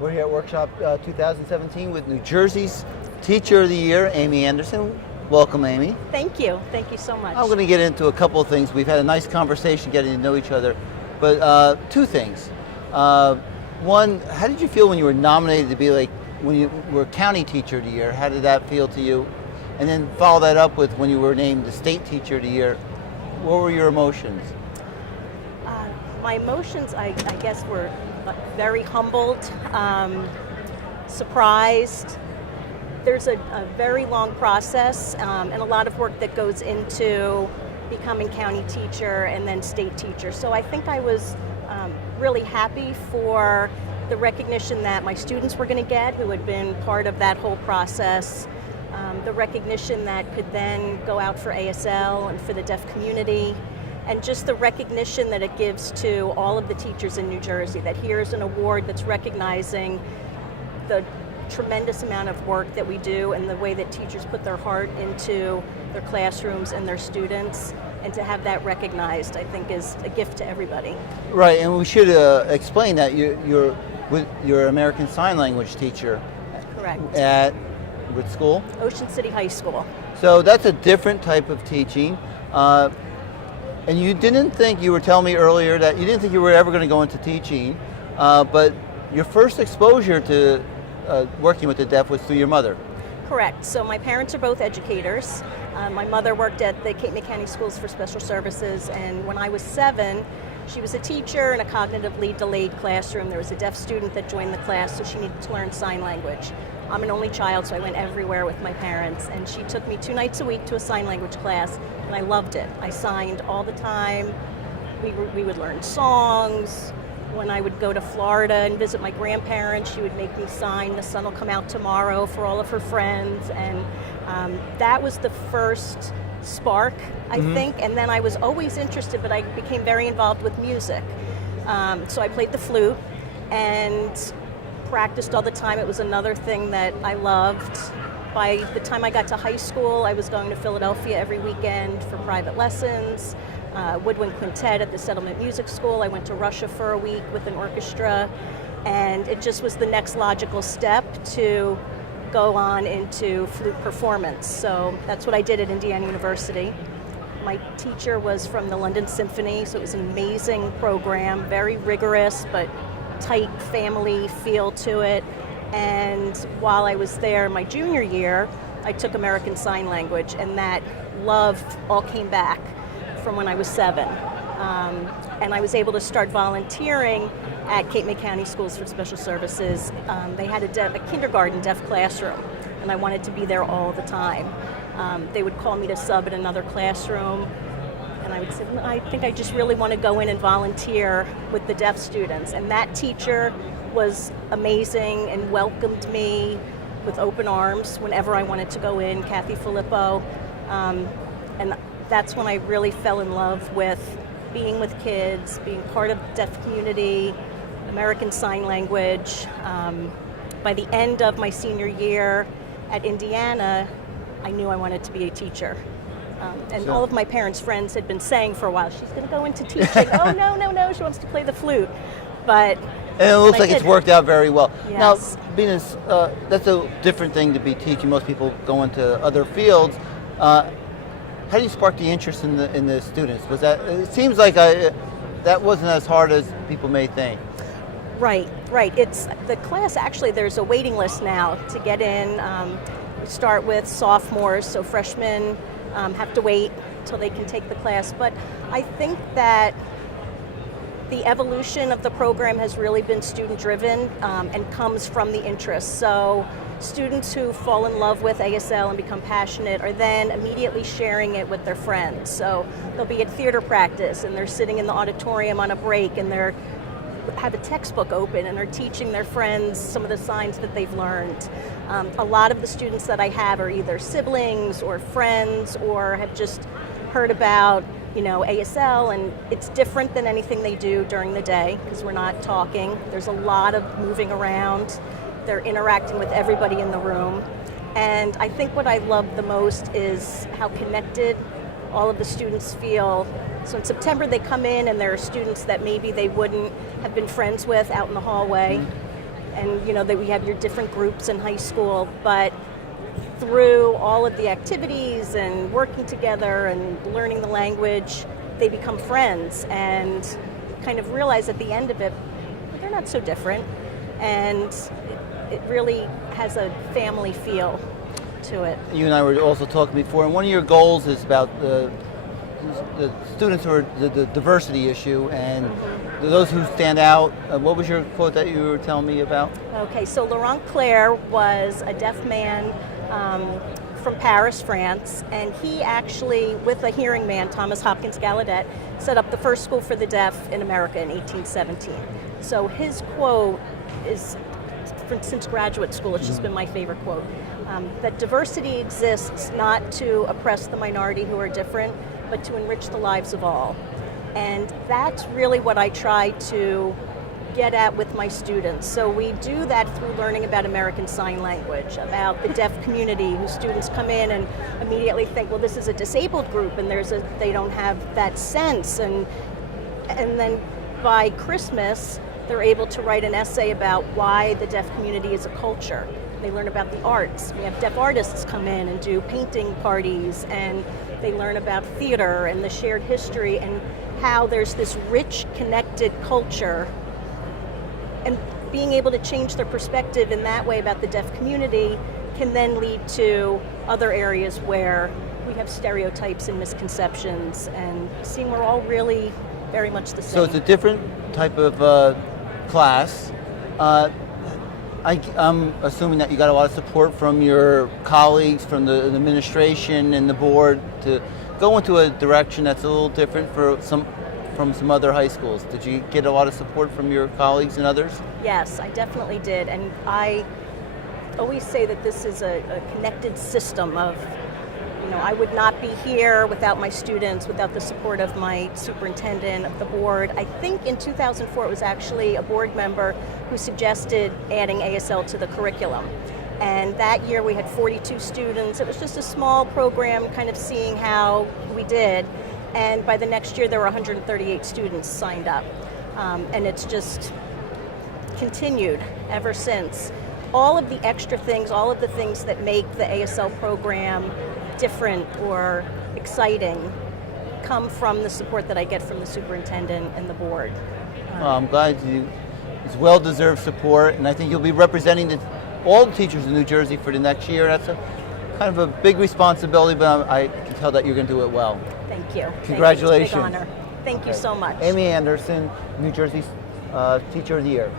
We're here at Workshop 2017 with New Jersey's Teacher of the Year, Amy Andersen. Welcome, Amy. Thank you. Thank you so much. I'm going to get into a couple of things. We've had a nice conversation getting to know each other, but two things. One, how did you feel when you were nominated to be when you were County Teacher of the Year? How did that feel to you? And then follow that up with when you were named the State Teacher of the Year. What were your emotions? My emotions, I guess, were very humbled, surprised. There's a very long process and a lot of work that goes into becoming county teacher and then state teacher. So I think I was really happy for the recognition that my students were going to get, who had been part of that whole process, the recognition that could then go out for ASL and for the deaf community, and just the recognition that it gives to all of the teachers in New Jersey, that here's an award that's recognizing the tremendous amount of work that we do and the way that teachers put their heart into their classrooms and their students, and to have that recognized, I think, is a gift to everybody. Right, and we should explain that you're an American Sign Language teacher. Correct. At what school? Ocean City High School. So that's a different type of teaching. And you didn't think, you were telling me earlier that you didn't think you were ever going to go into teaching, but your first exposure to working with the deaf was through your mother. Correct. So my parents are both educators. My mother worked at the Cape May County Schools for Special Services, and when I was 7, she was a teacher in a cognitively delayed classroom. There was a deaf student that joined the class, so she needed to learn sign language. I'm an only child, so I went everywhere with my parents, and she took me 2 nights a week to a sign language class, and I loved it. I signed all the time. We would learn songs. When I would go to Florida and visit my grandparents, she would make me sign "The Sun Will Come Out Tomorrow" for all of her friends, and that was the first spark, I think. And then I was always interested, but I became very involved with music. So I played the flute and practiced all the time. It was another thing that I loved. By the time I got to high school, I was going to Philadelphia every weekend for private lessons. Woodwind Quintet at the Settlement Music School. I went to Russia for a week with an orchestra, and it just was the next logical step to go on into flute performance. So that's what I did at Indiana University. My teacher was from the London Symphony, so it was an amazing program, very rigorous but tight family feel to it. And while I was there my junior year, I took American Sign Language, and that love all came back from when I was 7. And I was able to start volunteering at Cape May County Schools for Special Services. They had a kindergarten deaf classroom, and I wanted to be there all the time. They would call me to sub in another classroom, and I would say, I think I just really want to go in and volunteer with the deaf students. And that teacher was amazing and welcomed me with open arms whenever I wanted to go in, Kathy Filippo. And that's when I really fell in love with being with kids, being part of the deaf community, American Sign Language. By the end of my senior year at Indiana, I knew I wanted to be a teacher. And all of my parents' friends had been saying for a while, she's going to go into teaching. Oh, no, she wants to play the flute. But and it looks like it's worked out very well. Yes. Now, being that's a different thing to be teaching. Most people go into other fields. How do you spark the interest in the students? Was that? It seems like that wasn't as hard as people may think. Right. It's the class. Actually, there's a waiting list now to get in. We start with sophomores, so freshmen have to wait till they can take the class. But I think that the evolution of the program has really been student-driven and comes from the interest. So students who fall in love with ASL and become passionate are then immediately sharing it with their friends. So they'll be at theater practice, and they're sitting in the auditorium on a break, and they're have a textbook open and are teaching their friends some of the signs that they've learned. A lot of the students that I have are either siblings or friends, or have just heard about ASL, and it's different than anything they do during the day because we're not talking. There's a lot of moving around. They're interacting with everybody in the room. And I think what I love the most is how connected all of the students feel. So in September they come in and there are students that maybe they wouldn't have been friends with out in the hallway. and that we have your different groups in high school, but through all of the activities and working together and learning the language, they become friends and kind of realize at the end of it, they're not so different, and it really has a family feel to it. You and I were also talking before, and one of your goals is about the students who are the diversity issue and those who stand out. What was your quote that you were telling me about? Okay, so Laurent Claire was a deaf man from Paris, France, and he actually, with a hearing man, Thomas Hopkins Gallaudet, set up the first school for the deaf in America in 1817. So his quote is, since graduate school, it's just been my favorite quote, that diversity exists not to oppress the minority who are different, but to enrich the lives of all. And that's really what I try to get at with my students. So we do that through learning about American Sign Language, about the deaf community, whose students come in and immediately think, well, this is a disabled group, and they don't have that sense. And then by Christmas, they're able to write an essay about why the deaf community is a culture. They learn about the arts. We have deaf artists come in and do painting parties, and they learn about theater and the shared history and how there's this rich, connected culture. And being able to change their perspective in that way about the deaf community can then lead to other areas where we have stereotypes and misconceptions, and seeing we're all really very much the same. So it's a different type of class. I'm assuming that you got a lot of support from your colleagues, from the administration and the board to go into a direction that's a little different from some other high schools. Did you get a lot of support from your colleagues and others? Yes, I definitely did. And I always say that this is a connected system of, I would not be here without my students, without the support of my superintendent, of the board. I think in 2004 it was actually a board member who suggested adding ASL to the curriculum. And that year we had 42 students. It was just a small program, kind of seeing how we did. And by the next year there were 138 students signed up. And it's just continued ever since. All of the extra things, all of the things that make the ASL program different or exciting come from the support that I get from the superintendent and the board. Well, I'm glad it's well-deserved support, and I think you'll be representing all the teachers in New Jersey for the next year. That's kind of a big responsibility, but I can tell that you're going to do it well. Thank you. Congratulations. Thank you. It's a big honor. Thank you so much. Amy Andersen, New Jersey's Teacher of the Year.